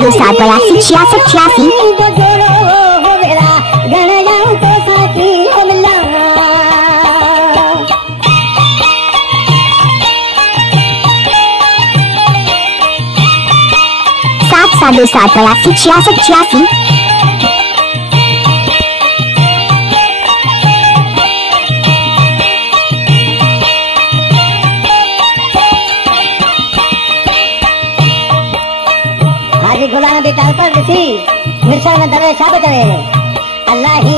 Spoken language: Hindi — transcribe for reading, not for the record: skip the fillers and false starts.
साढ़े 7 82 66 86। 7 7 82 66 86। हाजी गुलाम दी ताल पर दिसी मिर्शा में दवे छाप चवे अल्लाह ही